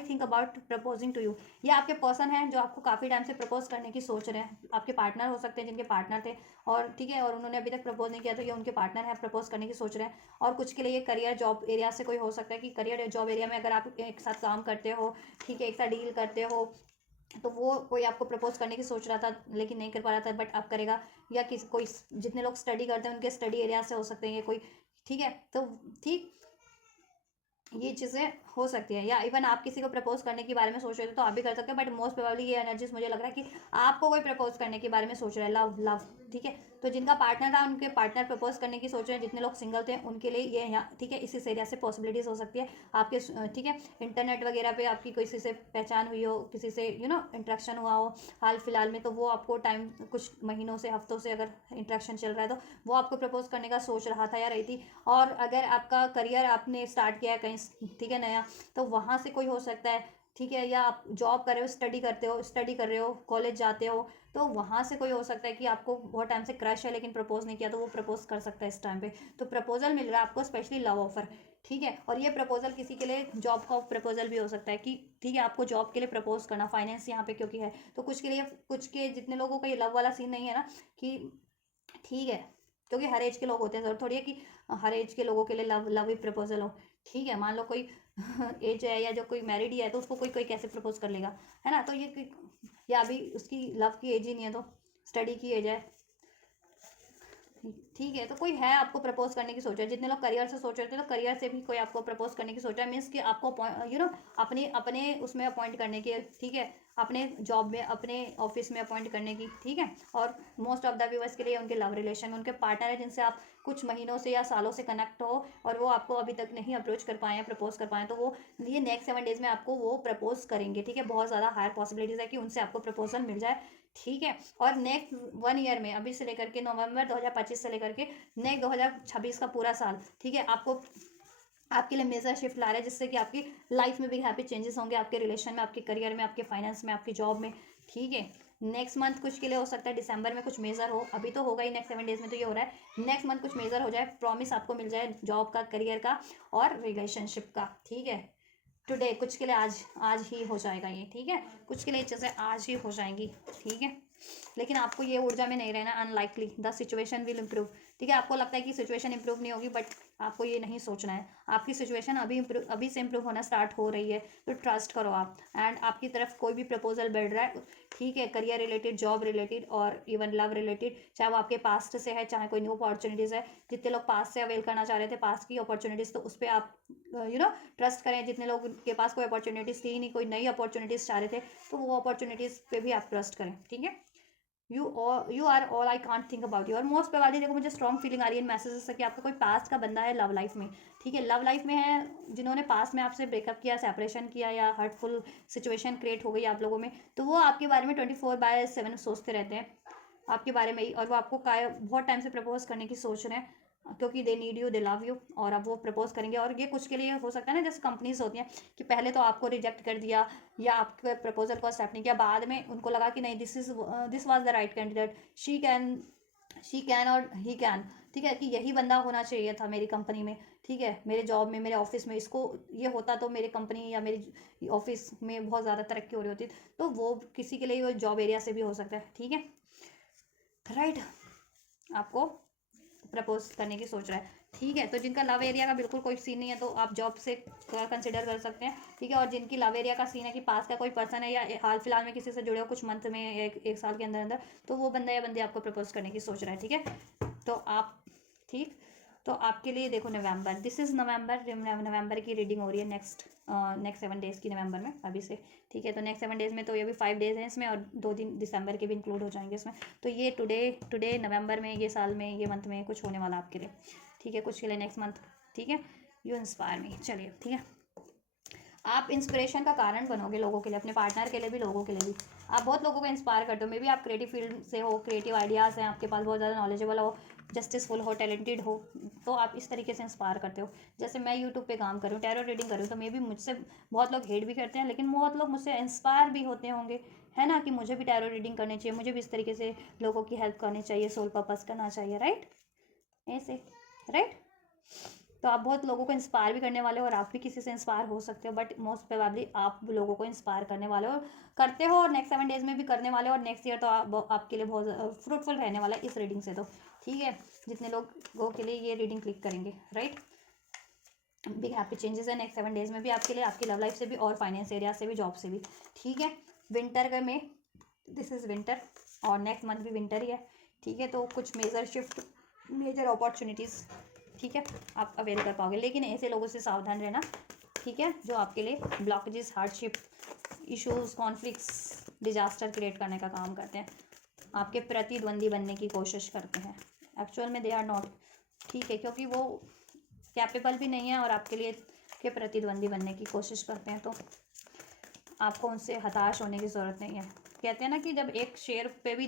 think about proposing to you. ये आपके पर्सन हैं जो आपको काफ़ी टाइम से प्रपोज करने की सोच रहे हैं। आपके पार्टनर हो सकते हैं जिनके पार्टनर थे, और ठीक है, और उन्होंने अभी तक प्रपोज नहीं किया, तो ये उनके पार्टनर हैं, प्रपोज करने की सोच रहे हैं। और कुछ के लिए ये करियर जॉब एरिया से कोई हो सकता है, कि करियर जॉब एरिया में अगर आप एक साथ काम करते हो, ठीक है, एक साथ डील करते हो, तो वो कोई आपको प्रपोज करने की सोच रहा था लेकिन नहीं कर पा रहा था, बट अब करेगा। या किसी कोई, जितने लोग स्टडी करते हैं उनके स्टडी एरिया से हो सकते हैं ये कोई, ठीक है। तो ठीक, ये चीज़ें हो सकती है। या इवन आप किसी को प्रपोज करने के बारे में सोच रहे थे तो आप भी कर सकते हैं, बट मोस्ट प्रोबेबली ये एनर्जीज मुझे लग रहा है कि आपको कोई प्रपोज करने के बारे में सोच रहा है, लव लव, ठीक है। तो जिनका पार्टनर था उनके पार्टनर प्रपोज करने की सोच रहे हैं, जितने लोग सिंगल थे उनके लिए ये यहाँ, ठीक है, इस एरिया से पॉसिबिलिटीज़ हो सकती है आपके, ठीक है। इंटरनेट वगैरह पे आपकी किसी से पहचान हुई हो, किसी से इंट्रैक्शन हुआ हो हाल फिलहाल में, तो वो आपको टाइम, कुछ महीनों से, हफ्तों से अगर इंट्रैक्शन चल रहा है तो वो आपको प्रपोज करने का सोच रहा था या रही थी। और अगर आपका करियर आपने स्टार्ट किया है कहीं, ठीक है, नया, तो वहाँ से कोई हो सकता है, ठीक है। या आप जॉब कर रहे हो, स्टडी कर रहे हो, कॉलेज जाते हो, तो वहाँ से कोई हो सकता है कि आपको बहुत टाइम से क्रश है लेकिन प्रपोज नहीं किया, तो वो प्रपोज कर सकता है इस टाइम पे। तो प्रपोजल मिल रहा है आपको, स्पेशली लव ऑफर, ठीक है। और ये प्रपोजल किसी के लिए जॉब का प्रपोजल भी हो सकता है, कि ठीक है, आपको जॉब के लिए प्रपोज करना, फाइनेंस यहाँ पे क्योंकि है, तो कुछ के लिए, कुछ के जितने लोगों का ये लव वाला सीन नहीं है ना, कि ठीक है, क्योंकि हर एज के लोग होते हैं, जरूर थोड़ी है कि हर एज के लोगों के लिए लव लव ही प्रपोजल हो, ठीक है। मान लो कोई एज है, या जो कोई मैरिड ही है, तो उसको कोई कोई कैसे प्रपोज कर लेगा, है ना। तो ये, या अभी उसकी लव की एज ही नहीं है, तो स्टडी की एज है, ठीक है। तो कोई है आपको प्रपोज करने की सोच रहा है। जितने लोग करियर से सोच रहे थे, तो करियर से भी कोई आपको प्रपोज करने की सोच रहा है, मीन्स कि आपको अपने अपने उसमें अपॉइंट करने की, ठीक है, अपने जॉब में, अपने ऑफिस में अपॉइंट करने की, ठीक है। और मोस्ट ऑफ द व्यूअर्स के लिए उनके लव रिलेशन में उनके पार्टनर है जिनसे आप कुछ महीनों से या सालों से कनेक्ट हो, और वो आपको अभी तक नहीं अप्रोच कर पाए हैं, प्रपोज कर पाए, तो वो ये नेक्स्ट 7 डेज में आपको वो प्रपोज करेंगे, ठीक है। बहुत ज़्यादा हायर पॉसिबिलिटीज़ है कि उनसे आपको प्रपोजल मिल जाए, ठीक है। और नेक्स्ट 1 ईयर में, अभी से लेकर के नवंबर 2025 से लेकर के नेक्स्ट 2026 का पूरा साल, ठीक है, आपको, आपके लिए मेजर शिफ्ट ला रहा है, जिससे कि आपकी लाइफ में भी हैप्पी चेंजेस होंगे, आपके रिलेशन में, आपके करियर में, आपके फाइनेंस में, आपकी जॉब में, ठीक है। नेक्स्ट मंथ कुछ के लिए हो सकता है दिसंबर में कुछ मेजर हो, अभी तो होगा ही, नेक्स्ट 7 डेज में तो ये हो रहा है। नेक्स्ट मंथ कुछ मेजर हो जाए, प्रॉमिस आपको मिल जाए जॉब का, करियर का और रिलेशनशिप का, ठीक है। टुडे कुछ के लिए आज आज ही हो जाएगा ये, ठीक है। कुछ के लिए चीज़ें आज ही हो जाएंगी, ठीक है। लेकिन आपको ये ऊर्जा में नहीं रहना, unlikely the situation will improve, ठीक है। आपको लगता है कि सिचुएशन इंप्रूव नहीं होगी, बट आपको ये नहीं सोचना है, आपकी सिचुएशन अभी से इंप्रूव होना स्टार्ट हो रही है, तो ट्रस्ट करो आप। एंड आपकी तरफ कोई भी प्रपोजल बढ़ रहा है, ठीक है, करियर रिलेटेड, जॉब रिलेटेड और इवन लव रिलेटेड, चाहे वो आपके पास्ट से है, चाहे कोई न्यू अपॉर्चुनिटीज़ है। जितने लोग पास्ट से अवेल करना चाह रहे थे पास्ट की अपॉर्चुनिटीज़, तो उस पर आप ट्रस्ट करें। जितने लोग के पास कोई अपॉर्चुनिटीज़ थी नहीं, कोई नई अपॉर्चुनिटीज़ चाह रहे थे, तो वो अपॉर्चुनिटीज़ पे भी आप ट्रस्ट करें, ठीक है। You are all I can't think about you. और मोस्ट प्रोबेबली देखो, मुझे स्ट्रॉन्ग फीलिंग आ रही है मैसेजेस से कि आपका कोई पास्ट का बंदा है लव लाइफ में, ठीक है, लव लाइफ में है, जिन्होंने पास्ट में आपसे ब्रेकअप किया, सेपरेशन किया, या हर्टफुल सिचुएशन क्रिएट हो गई आप लोगों में, तो वो आपके बारे में 24/7 सोचते रहते हैं आपके बारे में ही, और वो आपको बहुत टाइम से प्रपोज करने की सोच रहे हैं, क्योंकि दे need you, they love you, और अब वो प्रपोज करेंगे। और ये कुछ के लिए हो सकता है ना, जैसे कंपनीज होती हैं कि पहले तो आपको रिजेक्ट कर दिया या आपके प्रपोजल को एक्सेप्ट नहीं किया, बाद में उनको लगा कि नहीं this was the right candidate, she can और ही कैन, ठीक है, कि यही बंदा होना चाहिए था मेरी कंपनी में, ठीक है, मेरे जॉब में, मेरे ऑफिस में, इसको ये होता तो मेरी कंपनी या मेरी ऑफिस में बहुत ज़्यादा तरक्की हो रही होती। तो वो किसी के लिए वो जॉब एरिया से भी हो सकता है, ठीक है, राइट। आपको प्रपोज करने की सोच रहा है, ठीक है। तो जिनका लव एरिया का बिल्कुल कोई सीन नहीं है तो आप जॉब से कंसिडर कर सकते हैं, ठीक है। और जिनकी लव एरिया का सीन है कि पास का कोई पर्सन है या हाल फिलहाल में किसी से जुड़े हो कुछ मंथ में, एक साल के अंदर अंदर, तो वो बंदा या बंदी आपको प्रपोज करने की सोच रहा है, ठीक है। तो आप, ठीक, तो आपके लिए देखो नवंबर, दिस इज़ नवंबर की रीडिंग हो रही है नेक्स्ट 7 डेज़ की नवंबर में अभी से, ठीक है। तो नेक्स्ट 7 डेज़ में तो ये भी 5 डेज़ हैं इसमें, और 2 दिन दिसंबर के भी इंक्लूड हो जाएंगे इसमें। तो ये टुडे नवंबर में, ये साल में, ये मंथ में कुछ होने वाला आपके लिए, ठीक है, कुछ के लिए नेक्स्ट मंथ, ठीक है। यू इंस्पायर मी, चलिए, ठीक है। आप इंस्पिरेशन का कारण बनोगे लोगों के लिए, अपने पार्टनर के लिए भी, लोगों के लिए भी। आप बहुत लोगों को इंस्पायर करते हो, मे बी आप क्रिएटिव फील्ड से हो, क्रिएटिव आइडियाज़ हैं आपके पास, बहुत ज़्यादा नॉलेजेबल हो, जस्टिसफुल हो, टैलेंटेड हो, तो आप इस तरीके से इंस्पायर करते हो। जैसे मैं यूट्यूब पे काम करूँ, टैरो रीडिंग करूँ, तो मे बी मुझसे बहुत लोग हेट भी करते हैं, लेकिन बहुत लोग मुझसे इंस्पायर भी होते होंगे, है ना, कि मुझे भी टैरो रीडिंग करनी चाहिए, मुझे भी इस तरीके से लोगों की हेल्प करनी चाहिए, सोल पर्पस करना चाहिए, राइट, ऐसे, राइट। तो आप बहुत लोगों को इंस्पायर भी करने वाले हो, और आप भी किसी से इंस्पायर हो सकते हो, बट मोस्ट प्रोबेबली आप लोगों को इंस्पायर करने वाले हो, करते हो, और नेक्स्ट 7 डेज़ में भी करने वाले हो, और नेक्स्ट ईयर तो आपके लिए बहुत फ्रूटफुल रहने वाला है इस रीडिंग से, तो ठीक है, जितने लोगों के लिए ये रीडिंग क्लिक करेंगे, राइट। बिग हैप्पी चेंजेस है नेक्स्ट 7 डेज़ में भी आपके लिए, आपकी लव लाइफ से भी, और फाइनेंस एरिया से भी, जॉब से भी, ठीक है। विंटर में, दिस इज़ विंटर, और नेक्स्ट मंथ भी विंटर ही है, ठीक है। तो कुछ मेजर शिफ्ट, मेजर अपॉर्चुनिटीज़, ठीक है, आप अवेल कर पाओगे, लेकिन ऐसे लोगों से सावधान रहना, ठीक है, जो आपके लिए blockages, hardship, issues, conflicts, disaster create करने का काम करते हैं, आपके प्रतिद्वंदी बनने की कोशिश करते हैं, एक्चुअल में दे आर नॉट, ठीक है, क्योंकि वो कैपेबल भी नहीं है और आपके लिए के प्रतिद्वंदी बनने की कोशिश करते हैं। तो आपको उनसे हताश होने की ज़रूरत नहीं है। कहते हैं ना कि जब एक शेर पे भी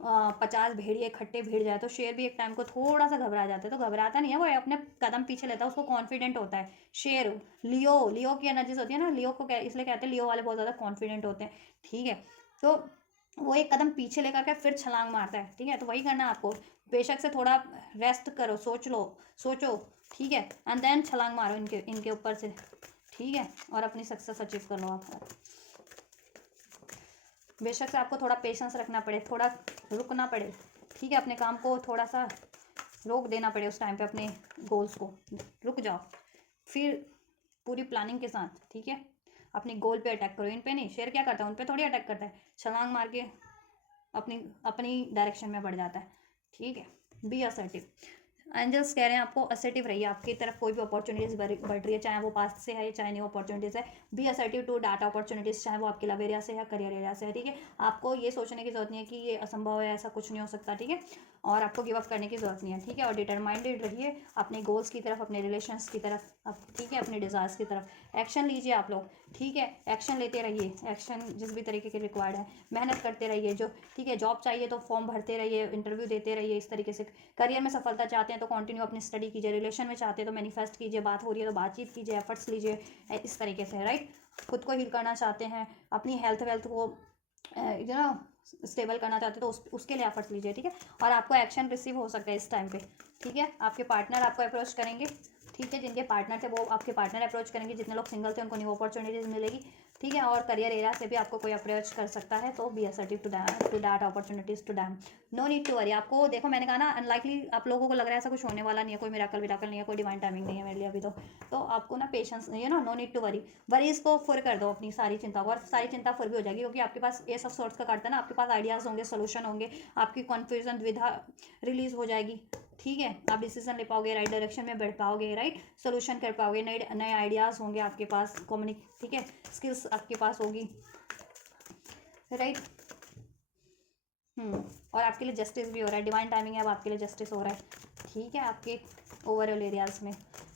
50 भेड़िए इकट्ठे भिड़ जाए तो शेर भी एक टाइम को थोड़ा सा घबरा जाता है, तो घबराता नहीं है, वो अपने कदम पीछे लेता है, उसको कॉन्फिडेंट होता है। शेर, लियो की एनर्जीज होती है ना, लियो को इसलिए कहते हैं लियो वाले बहुत ज़्यादा कॉन्फिडेंट होते हैं, ठीक है। तो वो एक कदम पीछे लेकर के फिर छलांग मारता है, ठीक है। तो वही करना है आपको, बेशक से थोड़ा रेस्ट करो, सोचो, ठीक है, एंड देन छलांग मारो इनके ऊपर से, ठीक है, और अपनी सक्सेस अचीव कर लो आप। बेशक से आपको थोड़ा पेशेंस रखना पड़े, थोड़ा रुकना पड़े, ठीक है, अपने काम को थोड़ा सा रोक देना पड़े, उस टाइम पे अपने गोल्स को रुक जाओ, फिर पूरी प्लानिंग के साथ, ठीक है, अपने गोल पे अटैक करो, इन पे नहीं। शेर क्या करता है, उन पे थोड़ी अटैक करता है, छलांग मार के अपनी अपनी डायरेक्शन में बढ़ जाता है, ठीक है। बी असर्टिव, एंजल्स कह रहे हैं आपको असर्टिव रहिए, आपकी तरफ कोई भी अपॉर्चुनिटीज़ बढ़ रही है, चाहे वो पास्ट से है चाहे न्यू अपॉर्चुनिटीज़ है, be assertive to that opportunities, चाहे वो आपके लव एरिया से है, करियर एरिया से है, ठीक है। आपको ये सोचने की जरूरत नहीं है कि ये असंभव है, ऐसा कुछ नहीं हो सकता, ठीक है, और आपको गिव अप करने की जरूरत नहीं है, ठीक है। और डिटरमाइंडेड रहिए अपने गोल्स की तरफ, अपने रिलेशंस की तरफ, ठीक है, अपने डिज़ायर्स की तरफ एक्शन लीजिए आप लोग, ठीक है, एक्शन लेते रहिए, एक्शन जिस भी तरीके के रिक्वायर्ड है, मेहनत करते रहिए, जो ठीक है, जॉब चाहिए तो फॉर्म भरते रहिए, इंटरव्यू देते रहिए, इस तरीके से। करियर में सफलता चाहते हैं तो कंटिन्यू अपनी स्टडी कीजिए, रिलेशन में चाहते हैं तो मैनिफेस्ट कीजिए, बात हो रही है तो बातचीत कीजिए, एफर्ट्स लीजिए, इस तरीके से, राइट। खुद को हील करना चाहते हैं, अपनी हेल्थ वेल्थ को यू नो स्टेबल करना चाहते हो तो उसके लिए एफर्ट्स लीजिए, ठीक है। और आपको एक्शन रिसीव हो सकता है इस टाइम पे, ठीक है। आपके पार्टनर आपको अप्रोच करेंगे, ठीक है, जिनके पार्टनर थे वो आपके पार्टनर अप्रोच करेंगे, जितने लोग सिंगल थे उनको न्यू अपॉर्चुनिटीज़ मिलेगी, ठीक है। और करियर एरिया से भी आपको कोई अप्रोच कर सकता है, तो be assertive to that opportunities to them, no need to worry. आपको देखो, मैंने कहा ना, अनलाइकली आप लोगों को लग रहा है ऐसा कुछ होने वाला नहीं है, कोई मिराकल नहीं है, कोई डिवाइन टाइमिंग नहीं है मेरे लिए अभी तो आपको ना पेशेंस नहीं है ना, नो नीड टू वरी इसको फुर कर दो अपनी सारी चिंता को, और सारी चिंता फुर भी हो जाएगी, क्योंकि आपके पास ये सब सोर्स का करता है ना, आपके पास आइडियाज़ होंगे, सोल्यूशन होंगे, आपकी कन्फ्यूजन द्विधा रिलीज हो जाएगी, ठीक है। आप डिसीजन ले पाओगे, राइट डायरेक्शन में बढ़ पाओगे, राइट, सोल्यूशन कर पाओगे, नए नए आइडियाज़ होंगे आपके पास, ठीक है, स्किल्स आपके पास होगी, राइट। और आपके लिए जस्टिस भी हो रहा है, डिवाइन टाइमिंग है, अब आपके लिए जस्टिस हो रहा है, ठीक है, आपके ओवरऑल एरियाज़ में।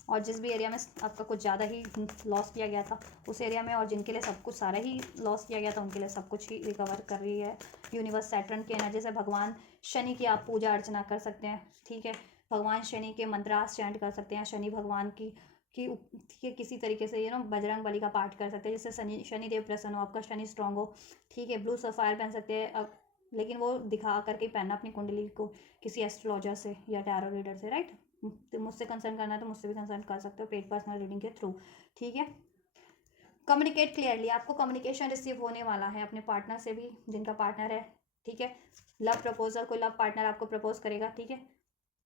और जिस भी एरिया में आपका कुछ ज़्यादा ही लॉस किया गया था उस एरिया में, और जिनके लिए सब कुछ सारा ही लॉस किया गया था उनके लिए सब कुछ ही रिकवर कर रही है यूनिवर्स। सैटर्न की एनर्जी से भगवान शनि की आप पूजा अर्चना कर सकते हैं, ठीक है। भगवान शनि के मंत्रास चैंट कर सकते हैं, शनि भगवान की किसी तरीके से बजरंग बली का पाठ कर सकते हैं जिससे शनिदेव प्रसन्न हो, आपका शनि स्ट्रांग हो। ठीक है, ब्लू सफ़ायर पहन सकते हैं अब, लेकिन वो दिखा करके पहनना अपनी कुंडली को किसी एस्ट्रोलॉजर से या टैरो रीडर से, राइट। तो मुझसे कंसर्न करना है तो मुझसे भी कंसर्न कर सकते हो पेड पर्सनल रीडिंग के थ्रू। ठीक है, कम्युनिकेट क्लियरली, आपको कम्युनिकेशन रिसीव होने वाला है अपने पार्टनर से भी, जिनका पार्टनर है। ठीक है, लव प्रपोजल, कोई लव पार्टनर आपको प्रपोज करेगा। ठीक है,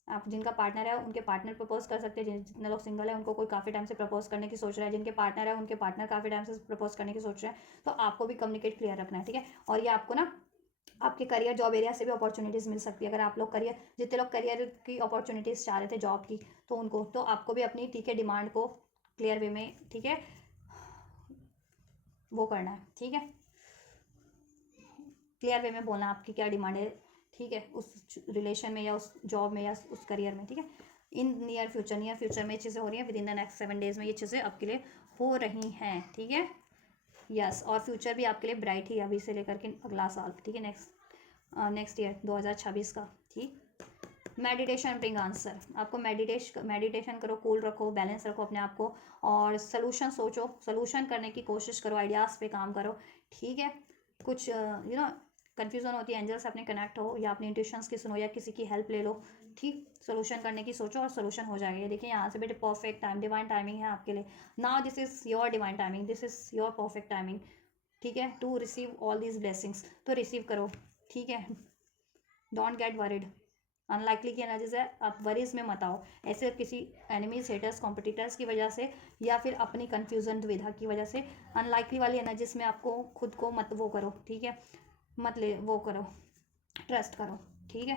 आप जिनका पार्टनर है उनके पार्टनर प्रपोज कर सकते हैं, जितने लोग सिंगल है उनको कोई काफ़ी टाइम से प्रपोज करने की सोच रहा है, जिनके पार्टनर है उनके पार्टनर काफ़ी टाइम से प्रपोज करने की सोच रहे हैं, तो आपको भी कम्युनिकेट क्लियर रखना है। ठीक है, और ये आपको ना आपके करियर जॉब एरिया से भी अपॉर्चुनिटीज़ मिल सकती है। अगर आप लोग करियर, जितने लोग करियर की अपॉर्चुनिटीज़ चाह रहे थे जॉब की, तो उनको, तो आपको भी अपनी, ठीक है, डिमांड को क्लियर वे में, ठीक है, वो करना है। ठीक है, क्लियर वे में बोलना आपकी क्या डिमांड है। ठीक है, उस रिलेशन में या उस जॉब में या उस करियर में। ठीक है, इन नियर फ्यूचर में ये चीज़ें हो रही हैं, with in the next 7 days में ये चीज़ें आपके लिए हो रही हैं। ठीक है, यस, और फ्यूचर भी आपके लिए ब्राइट ही अभी से लेकर के अगला साल। ठीक है, नेक्स्ट ईयर 2026 का। ठीक, मेडिटेशन ब्रिंग आंसर, आपको मेडिटेशन करो, कूल रखो, बैलेंस रखो अपने आप को, और सोल्यूशन सोचो, सोल्यूशन करने की कोशिश करो, आइडियाज़ पे काम करो। ठीक है, कुछ कन्फ्यूज़न होती है, एंजल से अपने कनेक्ट हो या अपने इंट्यूशंस की सुनो या किसी की हेल्प ले लो। ठीक, सोल्यूशन करने की सोचो और सोल्यूशन हो जाएगा। ये देखिए यहाँ से बेटे परफेक्ट टाइम, डिवाइन टाइमिंग है आपके लिए। Now this is your divine timing, this is your perfect timing. ठीक है, to receive all these blessings, तो रिसीव करो। ठीक है, डोंट गेट वरिड, अनलाइकली की एनर्जीज है, आप वरीज में मत आओ, ऐसे किसी एनिमीज, हेटर्स, कॉम्पिटिटर्स की वजह से या फिर अपनी कन्फ्यूजन दुविधा की वजह से अनलाइकली वाली एनर्जीज में आपको खुद को मत वो करो। ठीक है, मत ले वो करो, ट्रस्ट करो। ठीक है,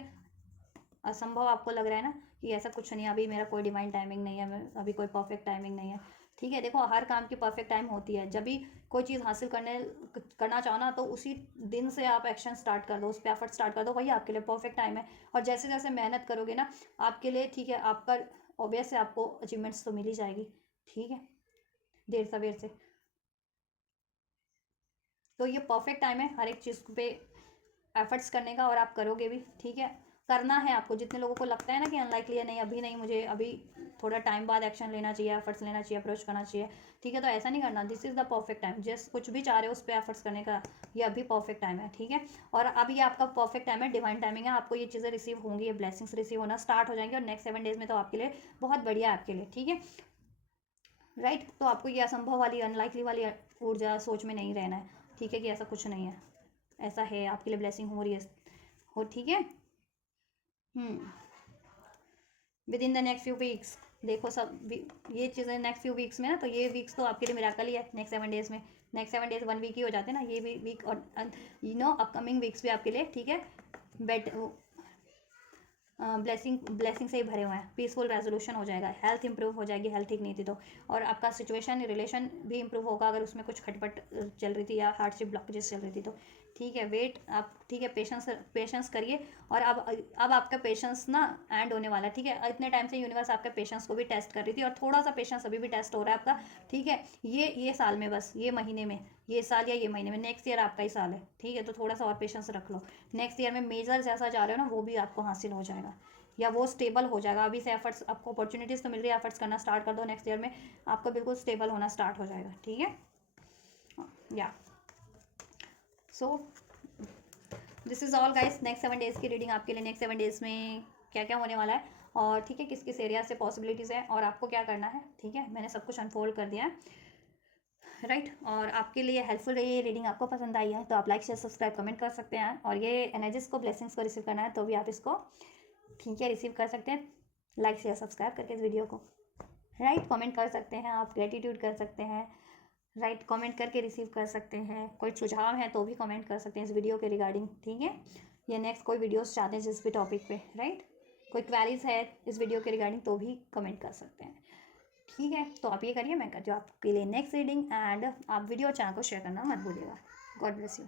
असंभव आपको लग रहा है ना कि ऐसा कुछ नहीं है, अभी मेरा कोई डिवाइन टाइमिंग नहीं है, अभी कोई परफेक्ट टाइमिंग नहीं है। ठीक है, देखो हर काम की परफेक्ट टाइम होती है, जब भी कोई चीज़ हासिल करना चाहो ना, तो उसी दिन से आप एक्शन स्टार्ट कर दो, उस पर एफर्ट स्टार्ट कर दो, वही आपके लिए परफेक्ट टाइम है। और जैसे जैसे मेहनत करोगे ना आपके लिए, ठीक है, आपका ऑब्वियस है, आपको अचीवमेंट्स तो मिल ही जाएगी। ठीक है, देर सवेर से, तो ये परफेक्ट टाइम है हर एक चीज़ पे एफर्ट्स करने का, और आप करोगे भी। ठीक है, करना है आपको। जितने लोगों को लगता है ना कि अनलाइकली है, नहीं अभी नहीं, मुझे अभी थोड़ा टाइम बाद एक्शन लेना चाहिए, एफर्ट्स लेना चाहिए, अप्रोच करना चाहिए। ठीक है, तो ऐसा नहीं करना, this is the perfect time, just कुछ भी चाह रहे हो उस पर एफर्ट्स करने का, ये अभी परफेक्ट टाइम है। ठीक है, और अब ये आपका परफेक्ट टाइम है, डिवाइन टाइमिंग है, आपको ये चीज़ें रिसीव होंगी, ये ब्लेसिंग्स रिसीव होना स्टार्ट हो जाएंगे, और नेक्स्ट 7 डेज़ में तो आपके लिए बहुत बढ़िया है आपके लिए। ठीक है, राइट, तो आपको ये असंभव वाली, अनलाइकली वाली ऊर्जा सोच में नहीं रहना है। ठीक है, कि ऐसा कुछ नहीं है, ऐसा है आपके लिए, ब्लेसिंग हो रही है हो। ठीक है, with in the next few weeks, देखो सब ये चीज़ें नेक्स्ट फ्यू वीक्स में ना, तो ये वीक्स तो आपके लिए मिराकल ही है। नेक्स्ट 7 डेज़ में, नेक्स्ट 7 डेज़ 1 वीक ही हो जाते हैं ना, ये भी वीक, और अपकमिंग वीक्स भी आपके लिए, ठीक है, बेट ब्लेसिंग से ही भरे हुए हैं। पीसफुल रेजोल्यूशन हो जाएगा, हेल्थ इंप्रूव हो जाएगी, हेल्थ ठीक नहीं थी तो, और आपका सिचुएशन, रिलेशन भी इंप्रूव होगा अगर उसमें कुछ खटपट चल रही थी या हार्डशिप ब्लॉकेजेस चल रही थी तो। ठीक है, वेट आप, ठीक है, पेशेंस करिए, और अब आपका पेशेंस ना एंड होने वाला है। ठीक है, इतने टाइम से यूनिवर्स आपका पेशेंस को भी टेस्ट कर रही थी, और थोड़ा सा पेशेंस अभी भी टेस्ट हो रहा है आपका। ठीक है, ये साल में, बस ये महीने में, ये साल या ये महीने में, नेक्स्ट ईयर आपका ही साल है। ठीक है, तो थोड़ा सा और पेशेंस रख लो, नेक्स्ट ईयर में मेजर जैसा जा रहे हो ना वो भी आपको हासिल हो जाएगा, या वो स्टेबल हो जाएगा। अभी से एफर्ट्स, आपको अपॉर्चुनिटीज़ तो मिल रही है, एफर्ट्स करना स्टार्ट कर दो, नेक्स्ट ईयर में आपको बिल्कुल स्टेबल होना स्टार्ट हो जाएगा। ठीक है, या so this is all guys, next 7 days की रीडिंग आपके लिए, नेक्स्ट 7 डेज़ में क्या क्या होने वाला है, और ठीक है, किस किस एरिया से पॉसिबिलिटीज़ है, और आपको क्या करना है। ठीक है, मैंने सब कुछ अनफोल्ड कर दिया है, राइट, और आपके लिए हेल्पफुल रही है रीडिंग, आपको पसंद आई है तो आप लाइक, शेयर, सब्सक्राइब, कमेंट कर सकते हैं, और ये एनर्जीज को, ब्लेसिंग्स को रिसीव करना है तो भी आप इसको, ठीक है, रिसीव कर सकते हैं, लाइक, शेयर, सब्सक्राइब करके इस वीडियो को, राइट, कमेंट कर सकते हैं, आप ग्रेटिट्यूड कर सकते हैं, राइट, कमेंट करके रिसीव कर सकते हैं, कोई सुझाव है तो भी कमेंट कर सकते हैं इस वीडियो के रिगार्डिंग। ठीक है, या नेक्स्ट कोई वीडियोस चाहते हैं जिस भी टॉपिक पे, राइट, कोई क्वेरीज है इस वीडियो के रिगार्डिंग तो भी कमेंट कर सकते हैं। ठीक है, तो आप ये करिए, मैं करती हूँ आपके लिए नेक्स्ट रीडिंग, एंड आप वीडियो और चैनल को शेयर करना मत भूलिएगा। God bless you.